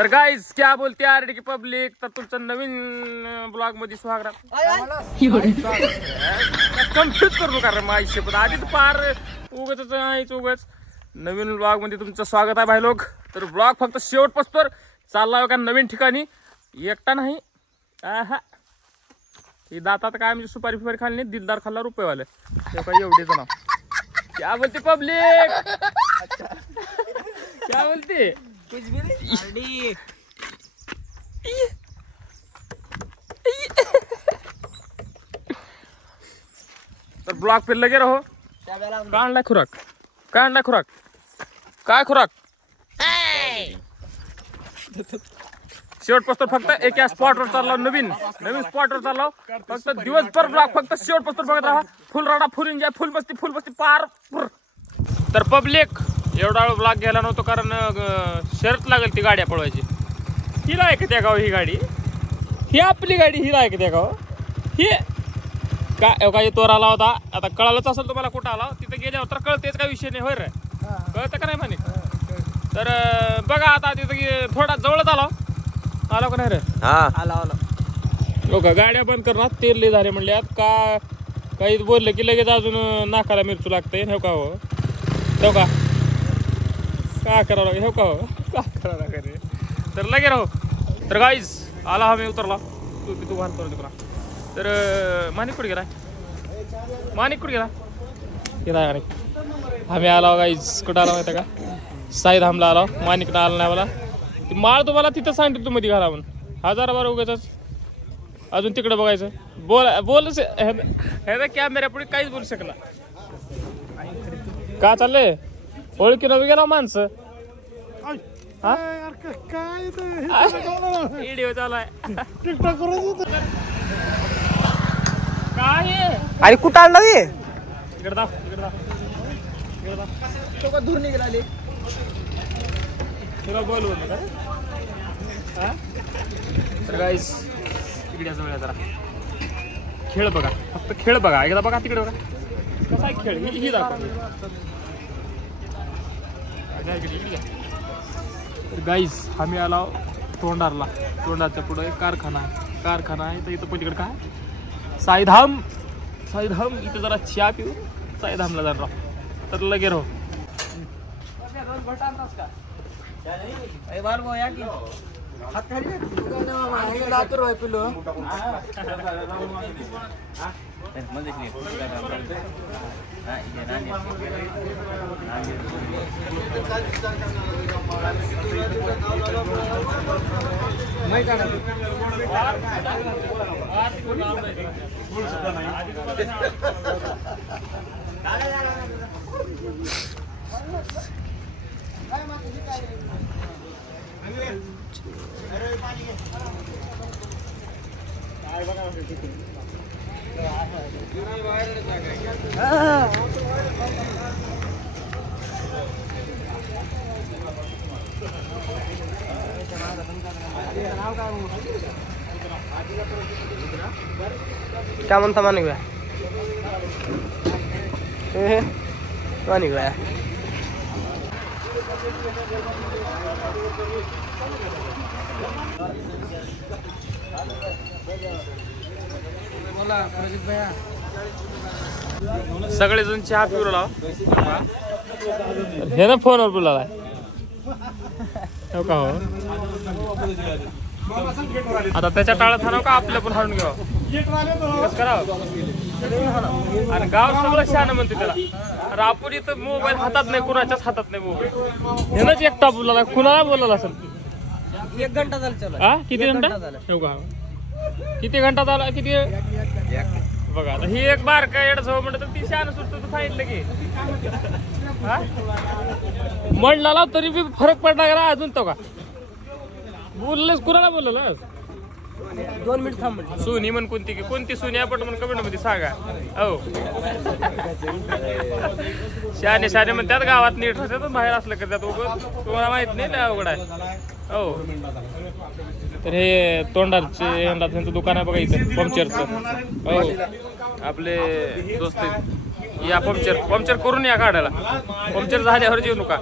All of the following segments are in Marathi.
तर गाइस क्या बोलते आरडी की पब्लिक, तर तुमचं नवीन ब्लॉग मध्ये स्वागत. कन्फ्युज करू नका रे माझी शपथ, आधीच पार उगाच नाहीच उगाच. नवीन ब्लॉग मध्ये तुमचं स्वागत आहे भाई लोक. तर ब्लॉग फक्त शेवट पस्तोर चालला का नवीन ठिकाणी, एकटा नाही. आहा ही दातात काय म्हणजे सुपारी फिपारी खाल्ली नाही, दिलदार खाल्ला रुपयेवाले. ते काय एवढे जण. क्या बोलते पब्लिक, क्या बोलते कुछ भी नहीं. तर ब्लॉग पे लगे रहो. काढला खुराक, काढला खुराक, काय खुराक शेवट पस्तर फक्त एका स्पॉटवर चाललो, नवीन स्पॉटवर चाललो. फक्त दिवसभर ब्लॉग फक्त शेवट पस्तर बघत राहा. फुल राडा, फुल एन्जॉय, फुल मस्ती पार. तर पब्लिक एवढा वेळ ब्लॉग घ्यायला नव्हतो, कारण शर्त लागेल ती गाड्या पळवायची. हिला आहे का त्या गाव ही गाडी, ही आपली गाडी, हिला आहे का त्या गाव ही काय तोर आला होता. आता कळालंच असेल तुम्हाला कुठं आला, तिथे गेल्यावर तर कळतेच काय विषय नाही. होय रे, कळतं का नाही म्हणे. तर बघा आता तिथं थोडा जवळच आलो का नाही रे. आला हो का, गाड्या बंद करणार, तेल लय झाले म्हणल्यात का. काही बोललं की लगेच अजून नाकाला मिरचू लागते. हो का, हो का, काय करावं लागेल. हो का, हो का करावं लागेल. तर लगे राहो. तर गाईज आला हा, मी उतरला. तू भान करू तुला. तर माणिक कुठे गेला, माणिक कुठे गेला आणि आम्ही आला गाईज. कुठं आला माहिती का, साई धामला आला. माणिक आला नाही मला. ती माळ तुम्हाला तिथं सांगते तू मध्ये घाला म्हणून. 1000 बार उगाच अजून तिकडे बघायचं. बोलच हे कॅमेऱ्या पुढे काहीच बोलू शकला. का चाललंय ओळखी नवी गेला माणसं. व्हिडिओ चालू काय अरे कुठं आणला ते, इकडे दाव, इकडे दाव, इकडे दाव. धूर निघाले तुला बोल का. तर गाईस इकडे जवळ जरा खेळ बघा, फक्त खेळ बघा. एकदा बघा तिकडे बघा कसा आहे खेळ. ही दाखव. तर गाईस आम्ही आलो तोंडारला. तोंडाच्या पुढे कारखाना आहे. तर इथं पलीकडे काय साईधाम इथं जरा चहा पिऊ. साईधामला जरा तर लगे राहो. क्या म्हणता मानिक भाई, मानिक भाई सगळेजण चहा पिऊ राहिला. हे ना फोनवर बोलायला. हो का, हो आता त्याच्या टाळ्यात हाणाव का आपल्या पण हाणून घ्यावं करावं. आणि गाव सगळं शहाणं म्हणते त्याला. अरे आपण इथं मोबाईल हातात नाही, कुणाच्याच हातात नाही मोबाईल. ह्यानंच एकटा बोलायला, कुणाला बोलायला असेल. 1 घंटा झाला. हा किती घंटा, हो का किती घंटा झाला, किती बघा. आता ही एक बार काय एवढं सवय म्हणत ती शहाणं सुटतं. तू सांगितलं की म्हणला तरी बी फरक पडला का अजून. तो का बोललेस, कुणाला बोललं 2 मिनिट थांब. सुनी म्हण कोणती सुनी आपण म्हणून कमेंट मध्ये सांगा. हो शहाणे म्हणतात गावात नीट राहतात, बाहेर असलं करतात. तुम्हाला माहित नाही ना, अवघड आहे. हो तर हे तोंडारचे त्यांचं दुकान आहे बघा इथं पंक्चरचं. हो आपले दोस्त या पंक्चर करून या काढायला. पंक्चर झाल्यावर जेवू नका.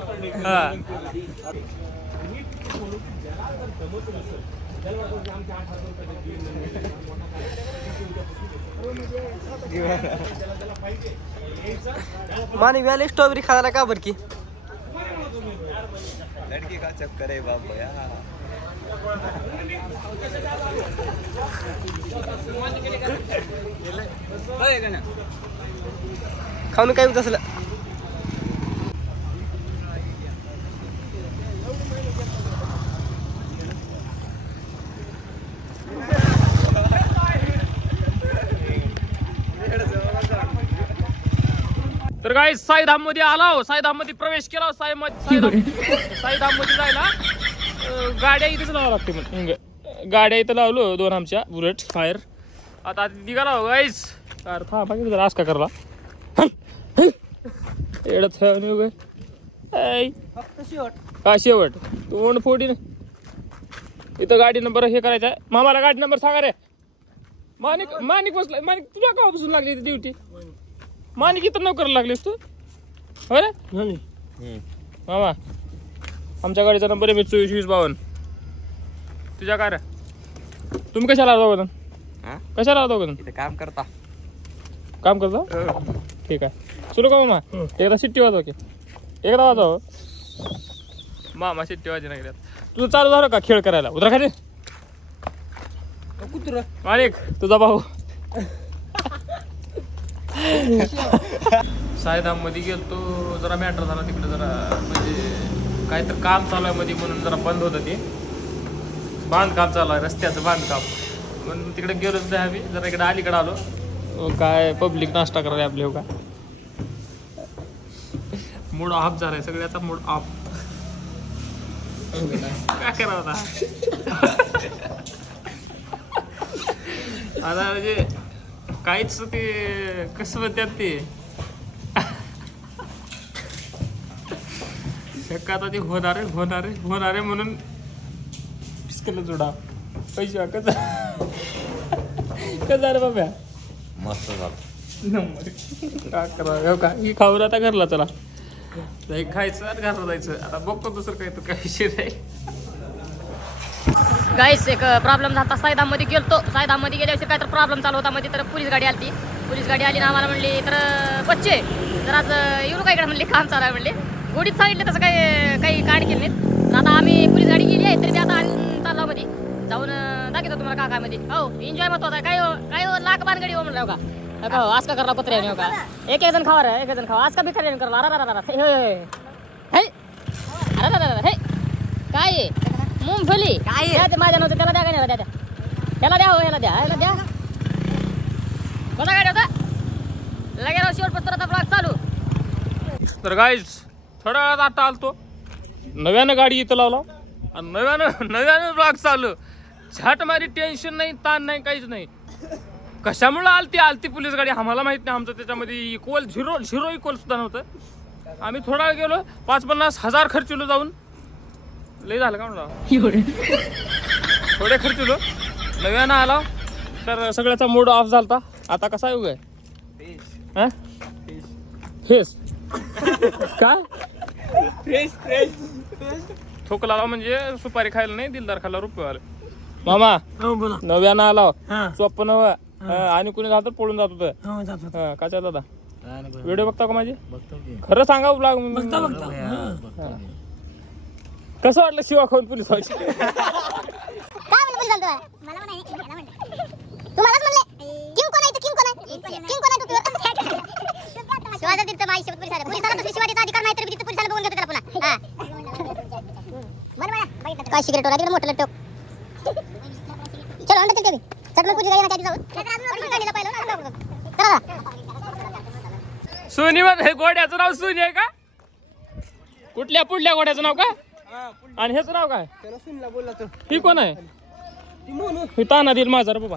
हा मानिक व्याले स्ट्रॉबेरी खायला का बरं की लड़की का चक्कर है बाबू यार. खाऊन काय होत असलं. तर काय साईधाम मध्ये आलो, साईधाम मध्ये प्रवेश केला. साईधाम मध्ये जायला गाड्या इथेच लावावं लागते. मग गाड्या इथं लावलो 2 आमच्या बुलेट फायर. आता निघाला गाईस. अरे थांबा की जरा का करला एवढं फक्त शेवट का शेवट तोंड फोडीन. इथं गाडी नंबर हे करायचा आहे. मामाला गाडी नंबर सांगा रे. मानिक बसला. मानिक तुला का बसून लागली इथे ड्युटी? मानिक इथं नोकराला लागलीस तू? हो रे मामा. आमच्या गाडीचा नंबर आहे Mitsubishi 2052. तुझ्या काय रे? तुम्ही कशाला आला दोघं? कशाला आला दोघं? इथे काम करता. काम करता? ठीक आहे. सुरू का मामा? एकदा शिट्टी वाजव की. एकदा वाजव. मामा शिट्टी वाजी नाही. तुझं चालू झालं का खेळ करायला? उतरा खाली. कुत्र मानिक तुझा भाऊ. साईधाम मध्ये गेलतो. जरा मॅटर झाला तिकडे. जरा म्हणजे काहीतरी काम चालू आहे मध्ये म्हणून जरा बंद होतं ते. बांधकाम चालू आहे, रस्त्याचं बांधकाम. म्हणून तिकडे गेलोच नाही आम्ही. जरा इकडे अलीकडे आलो. काय पब्लिक नाश्ता करायला आपले हो का. मूड ऑफ झालाय सगळ्याचा. मूड ऑफ काय करावं आता म्हणजे काहीच ते कसं म्हणतात ते शक्य आता ते होणारे म्हणून पिस्कल जोडा पैसे कसं रे बाबा. मस्त झालं. काय करावं का ही खाऊन आता घरला चला. खायचं आणि घरला जायचं. आता बघतो दुसरं काही तर काही विषय नाही. गाईस एक प्रॉब्लेम झाला. साईधाम मध्ये गेलतो. साईधाम मध्ये गेल्यावर काय तर प्रॉब्लेम चालू होता मध्ये. तर पोलीस गाडी आली. पोलीस गाडी आली ना आम्हाला म्हणली तर बच्चे तर आज येऊ नका इकडे म्हणले. काम चालू आहे म्हणले. गोडीत सांगितले तसं काही काढ केलं नाहीत. तर आता आम्ही पोलीस गाडी गेली आहे तरी मी आता चालला मध्ये जाऊन दाखवतो तुम्हाला काय मध्ये. हो एन्जॉय महत्वाचा आहे. काय लाख बान गाडी हो म्हणलं का. हो आज का करला कुत्र्या नाही का. एक जण खावा रे. एक जण खावा. आज का बी खरे करला. अरे काय मुंगफली काय माझ्या नव्हतं. त्याला द्या का नाही द्या. त्याला द्या हो. याला द्या कोणता गाडी होता लगेच शेवटपर्यंत आता ब्लॉग चालू. तर गाईज थोड्या वेळात आता आलतो. नव्यानं गाडी इथं लावला आणि नव्यानं ब्लॉग चालू. झट मारी. टेन्शन नाही, ताण नाही, काहीच नाही. कशामुळे आलती पोलीस गाडी आम्हाला माहित नाही. आमचं त्याच्यामध्ये इक्वल झिरो इक्वल सुद्धा नव्हतं. आम्ही थोडा वेळ गेलो. 50-50 हजार खर्चलो जाऊन. लय झालं का म्हणलं. थोडे खर्चलो. नव्यानं आला तर सगळ्याचा मूड ऑफ झालता. आता कसा येऊ काय फेस काय फ्रेश थोकला म्हणजे सुपारी खायला नाही. दिलदार खायला रुपये आले. मामा नव्यानं आला. स्वप्न नवा आणि कुणी झालं तर पळून जात होतं. काय चालत होता. व्हिडिओ बघता का माझी? खरं सांगा ब्लॉग. कसं वाटलं शिवा खाऊन पोलीस व्हायची? काय सिगरेट वगैरे मोठं लटक. चलो अंदर चलते अभी. चल मैं कुछ गाड़ी में जाऊँ. सोनी मध्ये घोड्याचं नाव सोनी आहे का? कुठल्या पुढल्या घोड्याचं नाव का? आणि ह्याचं नाव काय? बोलला तर ही कोण आहे? ही ताना देईल माझा रे बाबा.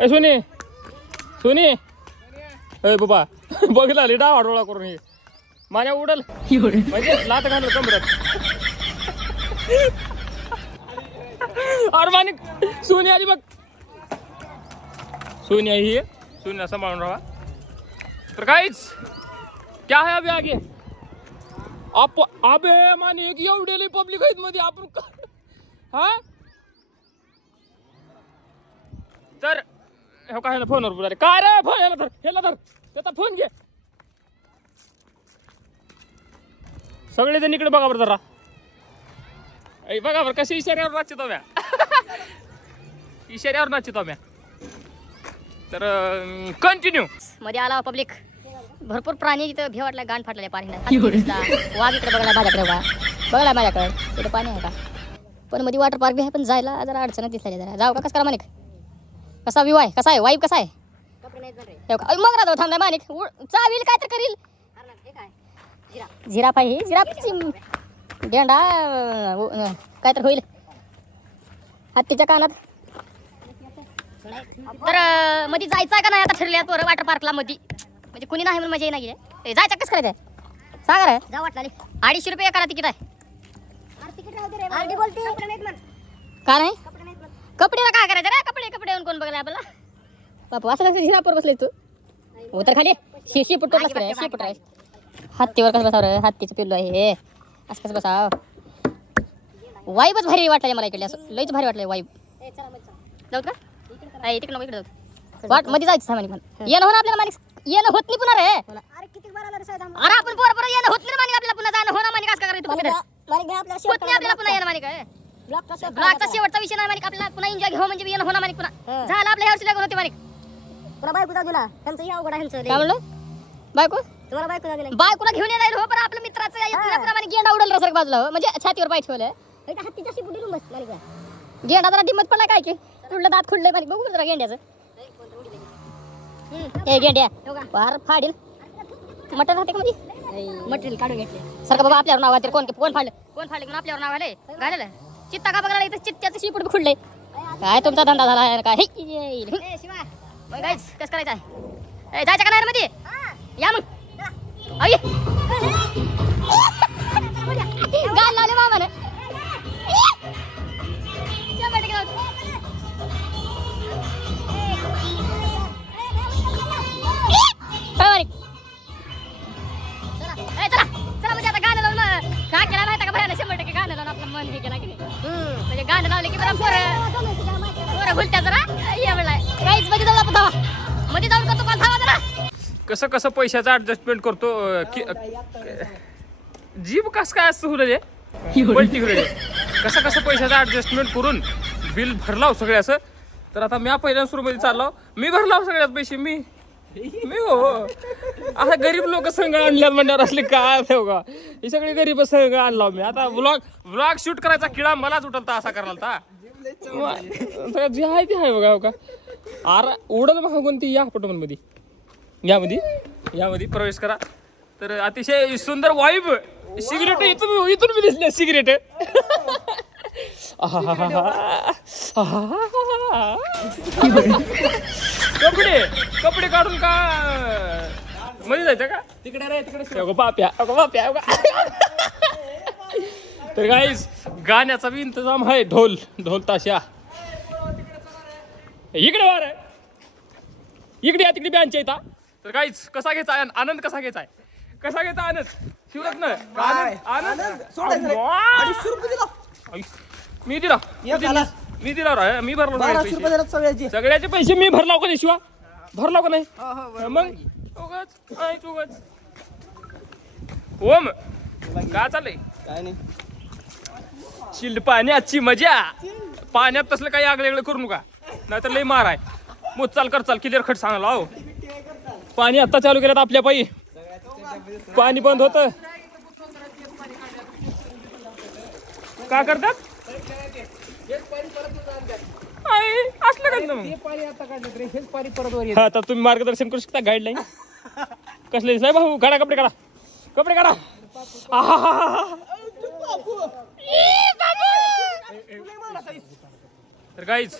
ए सोनी ए बाबा बघला लिडा वाडोळा करून हे माझ्या उडल म्हणजे लात घालू कमरत. अरे मानिक सोनी आली बघ. सोनी आई ही सोनीला सांभाळून राहा. तर काहीच क्या है अभी आगे. अबे मानिक एवढे पब्लिक आहेत मध्ये आपण हा तर हो काय फोनवर बोला रे काय रे फोन ह्याला धर त्याचा फोन घे सगळेजण इकडे बघा बरं जरा बघा बरं कशी इशाऱ्यावर नाचतो म्या इशाऱ्यावर नाचतो म्या तर कंटिन्यू मध्ये आला पब्लिक भरपूर प्राणी इथं भे वाटला गाण फाटलेला पाणी वाघ इकडे बघायला माझ्याकडे बघायला माझ्याकडे तिथे पाणी आहे का पण मध्ये वॉटर पार्क बी आहे पण जायला जरा अडचण दिसली जरा जाऊ का कसं करा मानिक कसा व्ह्यू आहे कसा आहे वाईब कसा आहे मग राहतो थांबलाय मानिक चावील काय तर करील झिराफ आहे झिराफची गेंडा काय तर होईल हत्तीच्या कानात तर मध्ये जायचं आहे का नाही आता ठरले वॉटर पार्कला मध्ये म्हणजे कुणी नाही म्हणून मजा नाही जायचं कसं करायचं सांगा रे जा वाटला 250 रुपये एकाला तिकीट आहे का नाही कपडेला काय करायचं रे कपडे येऊन कोण बघायला आपल्याला बापू असं कसं झिराफवर बसले तू उतर खाली शेपुट रे शेपुट आहे हत्तीवर कसं बसाव रे हत्तीचं पिल्लू आहे हे असं कसं बसाव वाईबच भारी वाटलं मला इकडे असं लईच भारी वाटलं वाईब जाऊ का तिकडे नको इकडे जाऊ वाट मध्ये जायचं सामानी पण येणं हो ना आपल्याला मानिक येणं होत नाही पुन्हा रे अरे आपण पोरं येणं होत नाही मानिक आपल्याला पुन्हा जाणं हो ना मानिक असं करायचं होत नाही आपल्याला पुन्हा येणं मानिक ब्लॉकचा शेवटचा विषय नाही मानिक आपल्याला पुन्हा एन्जॉय घेऊ म्हणजे येणं हो ना मानिक पुन्हा झालं आपल्या ह्या वर्षी होते मानिक पुन्हा बायको जाऊ दिला त्यांचं या अवघड आहे काय म्हणलं बायको तुम्हाला बायकोला घेऊन येणार हो पण आपल्या मित्राचं मानिक गेंडा उडल रसरक बाजूला म्हणजे छातीवर पाय ठेवलं हत्तीच्या शिपुटीतून बस मानिक गेंडा जरा डिमत पडला काय की तुडलं दात खुडलंय मानिक बघू जरा गेंड्याचं ए गेंड्या फार फाडील मटण राहते का मध्ये मटेरियल काढून घेतले सारखं बाबा आपल्यावर नाव आहे कोण फाडलं म्हणून आपल्यावर नाव आलंय घालेलं चित्ता का बघायला इथं चित्त्याचं शिपूट खुडलंय काय तुमचा धंदा झाला काय कसं करायचं आहे जायचं का नाही मध्ये या मग गाल लावले मामाने चला म्हणजे आता गाणं लावून का केला माहिती का भयाला 100% गाणं लावून आपलं मन हे केला की नाही म्हणजे गाणं लावले की पोरं भुलत्या जरा ये म्हणलाय काहीच मध्ये जाऊ आपण धावा मध्ये जाऊन करतो पण धावा जरा कसं कसं पैशाचं ऍडजस्टमेंट करतो जीभ कस काय असतं हुरले कसं कसं पैशाचं ऍडजस्टमेंट करून बिल भरलाव सगळे असं तर आता मी पहिल्या सुरूमध्ये चाललो मी भरलाव सगळ्यात पैसे मी हो आता गरीब लोक संघ आणल्यात म्हणल्यावर असले काय का ही सगळी गरीब संघ आणला मी आता व्लॉग शूट करायचा किडा मलाच उठलता असा करायला जे आहे ते आहे बघा का अरे उडत बघा कोणती या पटोमन मध्ये यामध्ये प्रवेश करा तर अतिशय सुंदर वाईब सिगरेट इथून मी दिसले सिगरेट कपडे काढून का मध्ये जायचं का तिकडे बाप्या तर गाईस गाण्याचा बी इंतजाम आहे ढोल ताशा इकडे वार इकडे या तिकडे बँच येता तर गाईस कसा घ्यायचा आनंद कसा घ्यायचा आनंद शिवरत्न आनंद मी दिला मी भरलो सगळ्याचे पैसे मी भरलाव का नाही शिवा भरलाव का नाही मग उगाच ओम काय चाललंय काय नाही शिल्ड पाण्याची मजा पाण्यात तसलं काही आगळे करू नका नाहीतर लई मार आहे मग चाल क्लिअर खट सांगायला हो पाणी आता चालू केलं आपल्या पायी पाणी बंद होत काय करतात आता तुम्ही मार्गदर्शन करू शकता गाईडलाईन कसले साहेब भाऊ काढा कपडे काढा तर गाईज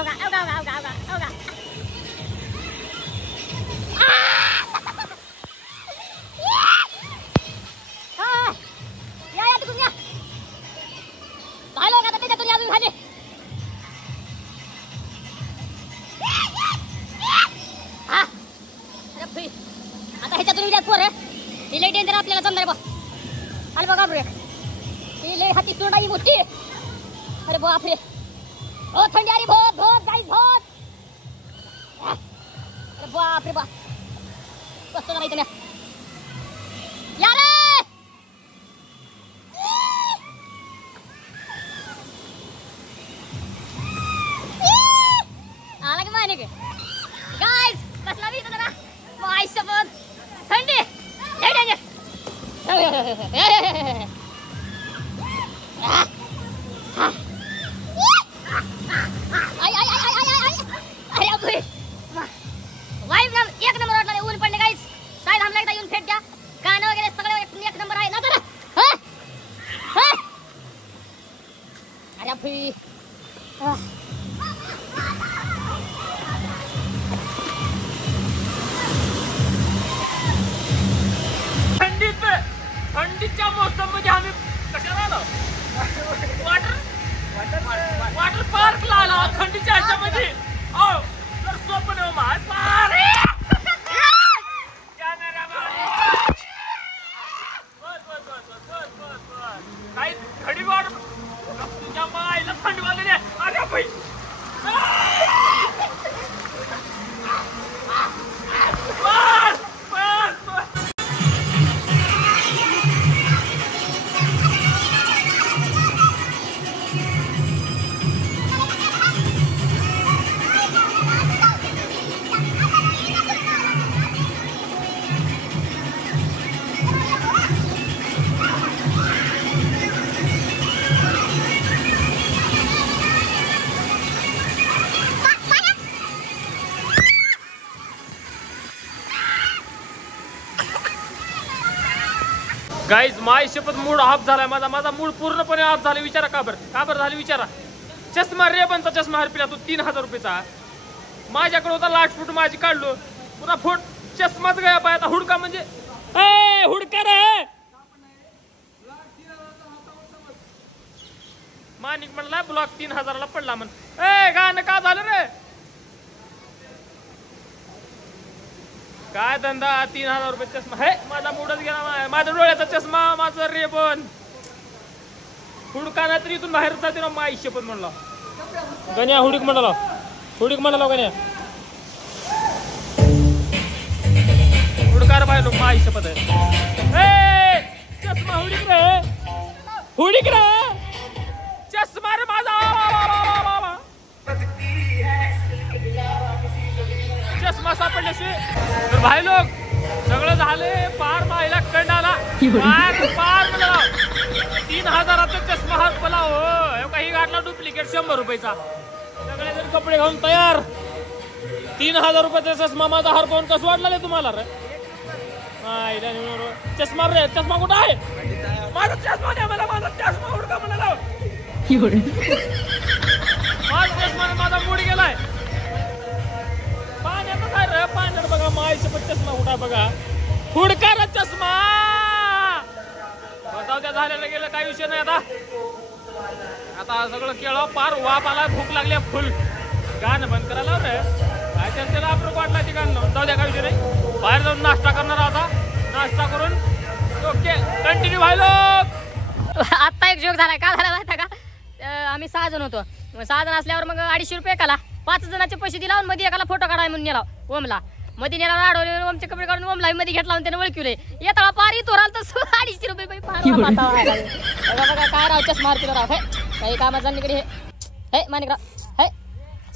या तिकडून या. झालं का आता त्याच्यातून अजून झाले. हा अरे बाई. आता ह्याच्यातून विचार पोर ही लई डेंजर आपल्याला जमणार बा. अरे बघा ब्रेक ही लई हाती सोडाई मोठी. अरे बापरे ओ थंडी आली बहुत बहुत गाईस बहुत. अरे बापरे बाप कसं करायचं ना या रे. आला की माने गाईस कसला बी जरा माय शपथ थंडी लई डेंजर. एक नंबर वाटला ऊन पडले गाईस. साईड हमला एकदा येऊन फेट द्या. गाणं वगैरे सगळं एक नंबर आहे ना जरा. अरे भाई थंडीच्या मोसम मध्ये आम्ही कशाला आलो वॉटर पार्कला आलो थंडीच्या ह्याच्यामध्ये. तर स्वप्न काही घडी वाढ तुझ्या मायला थंडी वाजलेली आहे. अरे भाई गाईज माय शपथ मूड ऑफ झालाय माझा मूड पूर्णपणे ऑफ झाला. विचारा का बरं झालं विचारा. चष्मा रेबनचा चष्मा हरपिला तो 3000 रुपयाचा. माझ्याकडे होता लाट फूट माझी काढलो पुन्हा फूट चष्माच गया पाय. आता हुडका म्हणजे हुडका रे मानिक म्हणला ब्लॉक 3000ला पडला म्हण. गाणं का झालं रे काय धंदा 3000 रुपये चष्मा हे माझा मूडच गेला. माझ्या डोळ्याचा चष्मा माझं रेबन हुडका ना तरी इथून बाहेर जाते ना माई शपथ म्हणला. गण्या हुडीक म्हणाला गण्या हुडका रे बाय लोक माई शपथ आहे. चष्मा हुडीक रे चष्मा रे माझा चष्मा सापडल्याशिवाय तर भाई लोक सगळं झाले पार मायला कंडाला पार मला 3000चा चष्मा हात पला हो. काही गाठला डुप्लिकेट 100 रुपयाचा. सगळे जण कपडे घालून तयार. 3000 रुपयाचा चष्मा माझा हार पाहून कसं वाटला रे तुम्हाला रे. चष्मा रे चष्मा कुठं आहे माझा चष्मा द्या मला. माझा चष्मा हुडका म्हणाला. माझा चष्मा माझा मूड गेलाय. काय रे पाण्यात बघा मायचं पण चष्मा कुठा बघा हुडका रे चष्मा. जाऊ द्या झालेलं गेलं काही विषय नाही. आता सगळं केळं पार वाप आला भूक लागली फुल. गाणं बंद करायला रे काय त्याला आपण वाटला ते गाणं. जाऊ द्या काही विषय नाही. बाहेर जाऊन नाश्ता करणार आता. नाश्ता करून ओके कंटिन्यू व्हायलो. आता एक जोक झालाय का झाला माहिती का. आम्ही 6 जण होतो. 6 जण असल्यावर मग 250 रुपये एकाला. 5 जणांचे पैसे दिला मध्ये एकाला फोटो काढाय म्हणून नेला ओमला. मध्ये नेला अडवले ओमचे कपडे काढून ओमला मध्ये घेतला त्याने ओळखले येता पारी तो राहिला तर 250 रुपये बघा काय राव चष्मा मारतील राव. काही कामाचा निकडे हे मानिकराव हे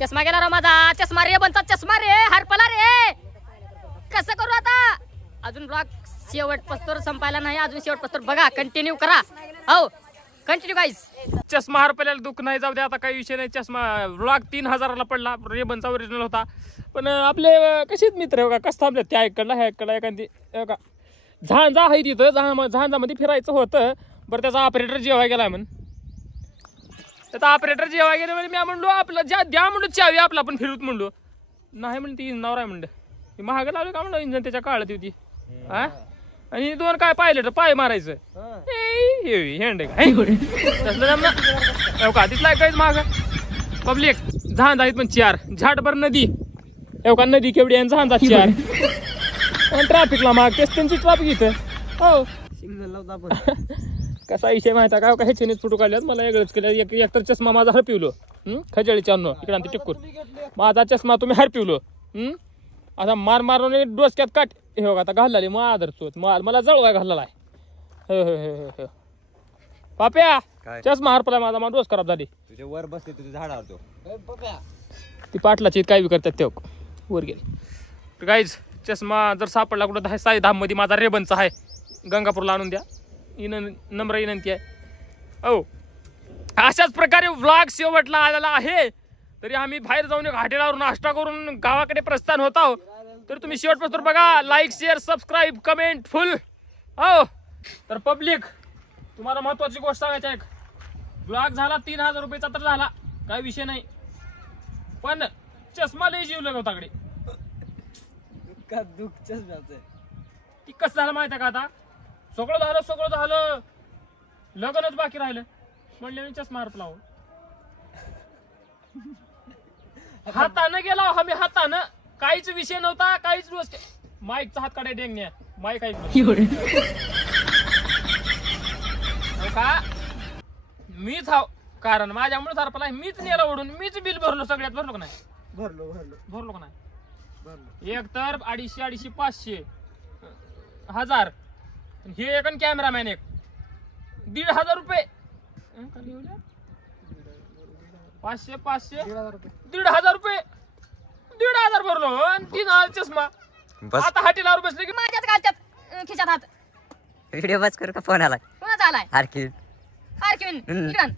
चष्मा गेला राव माझा. चष्मा रे बनचा चष्मा रे हरपला रे. कसं करू आता. अजून ब्लॉग शेवट पस्तर संपायला नाही. अजून शेवट पस्तर बघा कंटिन्यू करा. हो कंटिन्यू गाईज. चष्मा हरपल्याला दुःख नाही जाऊ दे आता काही विषय नाही. चष्मा ब्लॉग 3000ला पडला. रेबनचा ओरिजिनल होता. पण आपले कसेच मित्र हो का कसं थांबले त्या ऐकडला ह्या ऐकडला एखादी का झांजा आहे तिथं झांजामध्ये फिरायचं होतं. बरं त्याचा ऑपरेटर जेवाय गेलाय म्हण त्याचा ऑपरेटर जेव्हा गेले म्हणजे मी म्हणलो आपलं द्या म्हणलो चावी आपला आपण फिरवत म्हणलो नाही म्हणलं ती इंजनावर आहे म्हणलं महाग लावलं का म्हणलं इंजन त्याच्या काळात होती हा आणि 2 काय पाहिलं तर पाय मारायचं हेंड का तिथला काहीच महाग पब्लिक झांज आहेत पण 4 झाटभर नदी का नदी केवढी आहे झांजा 4 ट्रॅफिकला माग तेच त्यांची ट्रॅफिक इथं हो सिग्नल लावतो आपण कसा विषय माहिती आहे का ह्याच्यानेच फोटो काढल्यात मला वेगळंच केलं एकतर चष्मा माझा हरपिवलो खजाळीच्या अन्न इकडे आणते टिक्कूर माझा चष्मा तुम्ही हरपिवलो आता मारून डोसक्यात काट हे बघा आता घालला मग आदरचोत मला जळवाय घालला आहे पाप्या चष्मा हरपला माझा मला डोस खराब झाली तुझ्या वर बसले तुझ्या झाडावर ती पाटलाची काय बी करतात ते वर गेले गाईज चष्मा जर सापडला कुठं 10 मध्ये माझा रेबनचा आहे गंगापूरला आणून द्या नम्र विनंती आहे हो अशाच प्रकारे व्लॉग शेवटला आलेला आहे तरी आम्ही बाहेर जाऊन एक हॉटेलावर नाश्ता करून गावाकडे प्रस्थान होत आहोत तर तुम्ही शेवटपासून बघा लाईक शेअर सबस्क्राईब कमेंट फुल हो तर पब्लिक तुम्हाला महत्वाची गोष्ट सांगायची आहे ब्लॉग झाला 3000 रुपयाचा तर झाला काही विषय नाही पण चष्मा लय जीव लगवताकडे दुःख चष्म्याचं ती कसं झालं माहिती आहे का आता सगळं झालं लग्नच बाकी राहिलं म्हणले मी चष्मा हरपला हातानं गेला आम्ही हातानं काहीच विषय नव्हता काहीच गोष्ट माईकचा हात काढाय डेंगण्या माईक का मीच हाव कारण माझ्यामुळे हरपला मीच नेला ओढून मीच बिल भरलो सगळ्यात भरलो का नाही भरलो का नाही एक तर 250 500 1000 हे एक कॅमेरामॅन एक 1500 रुपये 500 1500 रुपये 1500 भरलो आणि 3000 चष्मा आता हॉटेलावर बसले की माझ्याच घालतात खिशात हात व्हिडिओ बस करू का फोन आला कोणाचा आलाय हारकी आर्किन इकडं